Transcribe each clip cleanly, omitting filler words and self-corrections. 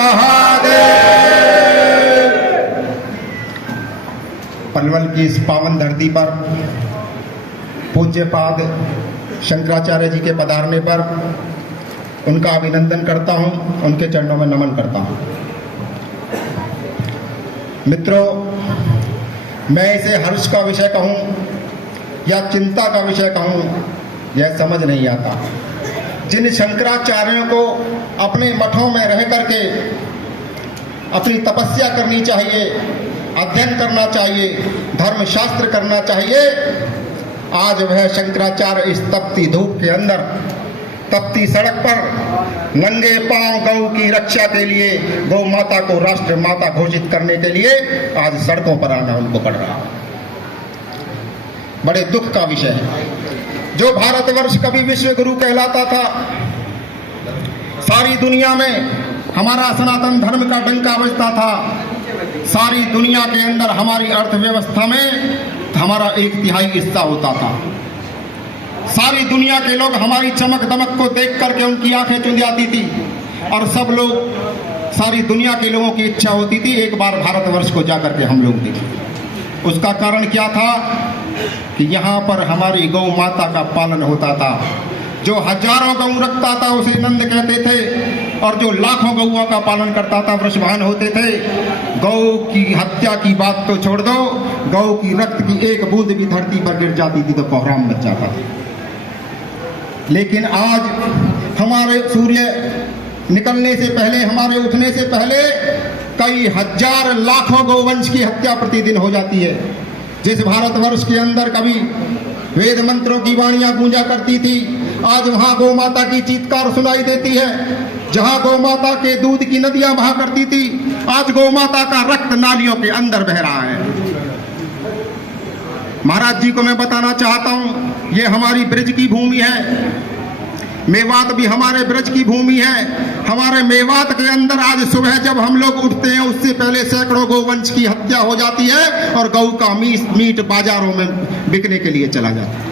महादेव। पलवल की इस पावन धरती पर पूज्यपाद शंकराचार्य जी के पधारने पर उनका अभिनंदन करता हूं, उनके चरणों में नमन करता हूं। मित्रों, मैं इसे हर्ष का विषय कहूं या चिंता का विषय कहूं, यह समझ नहीं आता। जिन शंकराचार्यों को अपने मठों में रह करके अपनी तपस्या करनी चाहिए, अध्ययन करना चाहिए, धर्मशास्त्र करना चाहिए, आज वह शंकराचार्य इस तपती धूप के अंदर, तपती सड़क पर नंगे पांव गौ की रक्षा के लिए, गौ माता को राष्ट्र माता घोषित करने के लिए आज सड़कों पर आना उनको पड़ रहा है। बड़े दुख का विषय है। जो भारतवर्ष कभी विश्व गुरु कहलाता था, सारी दुनिया में हमारा सनातन धर्म का डंका बजता था, सारी दुनिया के अंदर हमारी अर्थव्यवस्था में हमारा 1/3 हिस्सा होता था, सारी दुनिया के लोग हमारी चमक दमक को देख करके उनकी आंखें चुंध जाती थी और सब लोग, सारी दुनिया के लोगों की इच्छा होती थी एक बार भारतवर्ष को जाकर के हम लोग देखें। उसका कारण क्या था कि यहाँ पर हमारी गौ माता का पालन होता था। जो हजारों गौ रखता था उसे नंद कहते थे, और जो लाखों गौओं का पालन करता था वृषभान होते थे। गौ की हत्या की बात तो छोड़ दो, गौ की रक्त की एक बूंद भी धरती पर गिर जाती थी तो कोहराम मच जाता था। लेकिन आज हमारे सूर्य निकलने से पहले, हमारे उठने से पहले कई हजार लाखों गौवंश की हत्या प्रतिदिन हो जाती है। जिस भारतवर्ष के अंदर कभी वेद मंत्रों की वाणियां गूंजा करती थी, आज वहां गौ माता की चीत्कार सुनाई देती है। जहां गौ माता के दूध की नदियां बहा करती थी, आज गौ माता का रक्त नालियों के अंदर बह रहा है। महाराज जी को मैं बताना चाहता हूं, ये हमारी ब्रज की भूमि है, मेवात भी हमारे ब्रज की भूमि है। हमारे मेवात के अंदर आज सुबह जब हम लोग उठते हैं उससे पहले सैकड़ों गौवंश की हत्या हो जाती है और गौ का मीट बाजारों में बिकने के लिए चला जाता है।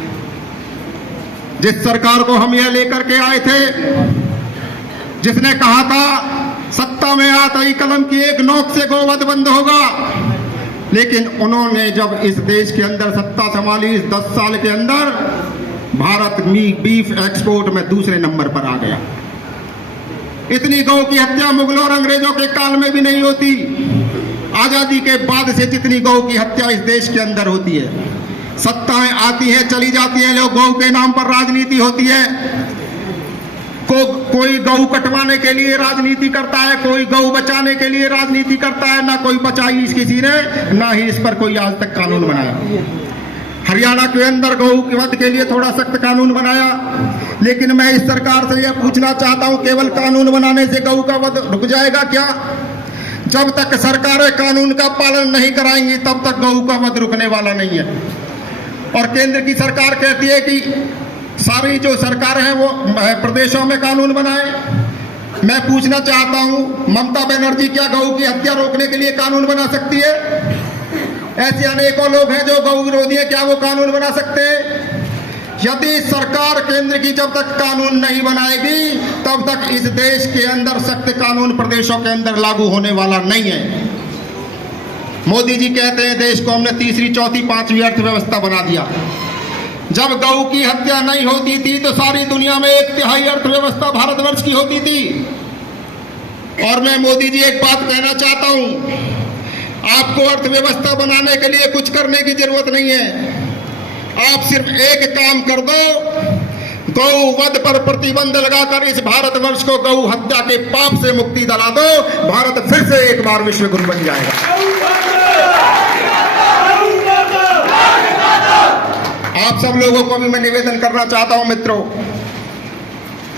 जिस सरकार को हम यह लेकर के आए थे, जिसने कहा था सत्ता में आते ही कलम की एक नोक से गोवध बंद होगा, लेकिन उन्होंने जब इस देश के अंदर सत्ता संभाली, इस 10 साल के अंदर भारत बीफ एक्सपोर्ट में दूसरे नंबर पर आ गया। इतनी गौ की हत्या मुगलों और अंग्रेजों के काल में भी नहीं होती। आजादी के बाद से जितनी गौ की हत्या इस देश के अंदर होती है, सत्ताएं आती हैं चली जाती हैं, लोग गौ के नाम पर राजनीति होती है। कोई गौ कटवाने के लिए राजनीति करता है, कोई गौ बचाने के लिए राजनीति करता है। ना कोई बचाई किसी ने, ना ही इस पर कोई आज तक कानून बनाया। हरियाणा के अंदर गौ के वध के लिए थोड़ा सख्त कानून बनाया, लेकिन मैं इस सरकार से यह पूछना चाहता हूं, केवल कानून बनाने से गौ का वध रुक जाएगा क्या? जब तक सरकारें कानून का पालन नहीं कराएंगी तब तक गौ का वध रुकने वाला नहीं है। और केंद्र की सरकार कहती है कि सारी जो सरकारें हैं वो प्रदेशों में कानून बनाए। मैं पूछना चाहता हूं, ममता बनर्जी क्या गौ की हत्या रोकने के लिए कानून बना सकती है? ऐसे अनेकों लोग हैं जो गौ विरोधी है, क्या वो कानून बना सकते हैं? यदि सरकार केंद्र की जब तक कानून नहीं बनाएगी तब तक इस देश के अंदर सख्त कानून प्रदेशों के अंदर लागू होने वाला नहीं है। मोदी जी कहते हैं देश को हमने तीसरी, चौथी, पांचवी अर्थव्यवस्था बना दिया। जब गौ की हत्या नहीं होती थी तो सारी दुनिया में 1/3 अर्थव्यवस्था भारतवर्ष की होती थी। और मैं मोदी जी एक बात कहना चाहता हूं, आपको अर्थव्यवस्था बनाने के लिए कुछ करने की जरूरत नहीं है। आप सिर्फ एक काम कर दो, गौ वध पर प्रतिबंध लगाकर इस भारतवर्ष को गौ हत्या के पाप से मुक्ति दिला दो, भारत फिर से एक बार विश्व गुरु बन जाएगा। आप सब लोगों को भी मैं निवेदन करना चाहता हूं मित्रों,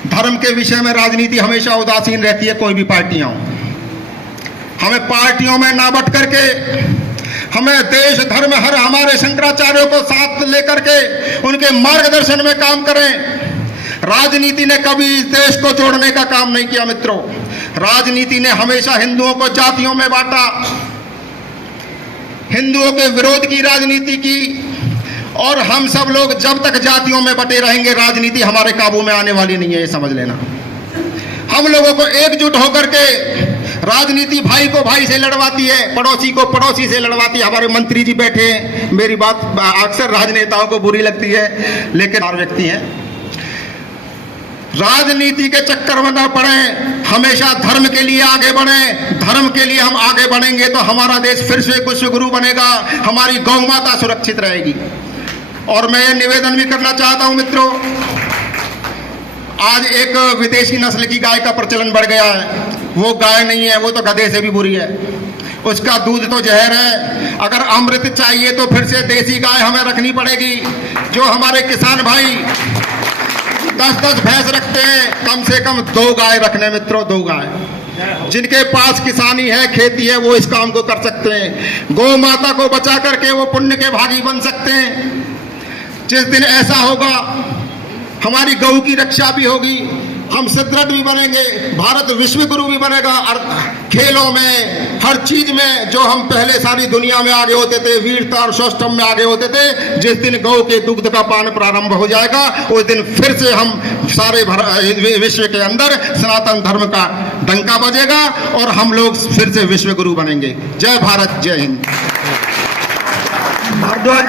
धर्म के विषय में राजनीति हमेशा उदासीन रहती है, कोई भी पार्टियां हो। हमें पार्टियों में ना बट करके हमें देश धर्म हर हमारे शंकराचार्यों को साथ लेकर के उनके मार्गदर्शन में काम करें। राजनीति ने कभी इस देश को जोड़ने का काम नहीं किया मित्रों। राजनीति ने हमेशा हिंदुओं को जातियों में बांटा, हिंदुओं के विरोध की राजनीति की, और हम सब लोग जब तक जातियों में बटे रहेंगे राजनीति हमारे काबू में आने वाली नहीं है, ये समझ लेना। हम लोगों को एकजुट होकर के राजनीति भाई को भाई से लड़वाती है, पड़ोसी को पड़ोसी से लड़वाती है। हमारे मंत्री जी बैठे हैं, मेरी बात अक्सर राजनेताओं को बुरी लगती है, लेकिन हर व्यक्ति है। राजनीति के चक्कर में न पड़े, हमेशा धर्म के लिए आगे बढ़े। धर्म के लिए हम आगे बढ़ेंगे तो हमारा देश फिर से विश्व गुरु बनेगा, हमारी गौ माता सुरक्षित रहेगी। और मैं ये निवेदन भी करना चाहता हूं मित्रों, आज एक विदेशी नस्ल की गाय का प्रचलन बढ़ गया है। वो गाय नहीं है, वो तो गधे से भी बुरी है, उसका दूध तो जहर है। अगर अमृत चाहिए तो फिर से देसी गाय हमें रखनी पड़ेगी। जो हमारे किसान भाई 10-10 भैंस रखते हैं, कम से कम 2 गाय रखने मित्रों, 2 गाय। जिनके पास किसानी है, खेती है, वो इस काम को कर सकते हैं। गौ माता को बचा करके वो पुण्य के भागी बन सकते हैं। जिस दिन ऐसा होगा, हमारी गौ की रक्षा भी होगी, हम सुदृढ़ भी बनेंगे, भारत विश्व गुरु भी बनेगा। और खेलों में, हर चीज में जो हम पहले सारी दुनिया में आगे होते थे, वीरता और सौष्ठव में आगे होते थे, जिस दिन गौ के दुग्ध का पान प्रारंभ हो जाएगा, उस दिन फिर से हम सारे विश्व के अंदर सनातन धर्म का डंका बजेगा और हम लोग फिर से विश्व गुरु बनेंगे। जय भारत, जय हिंद।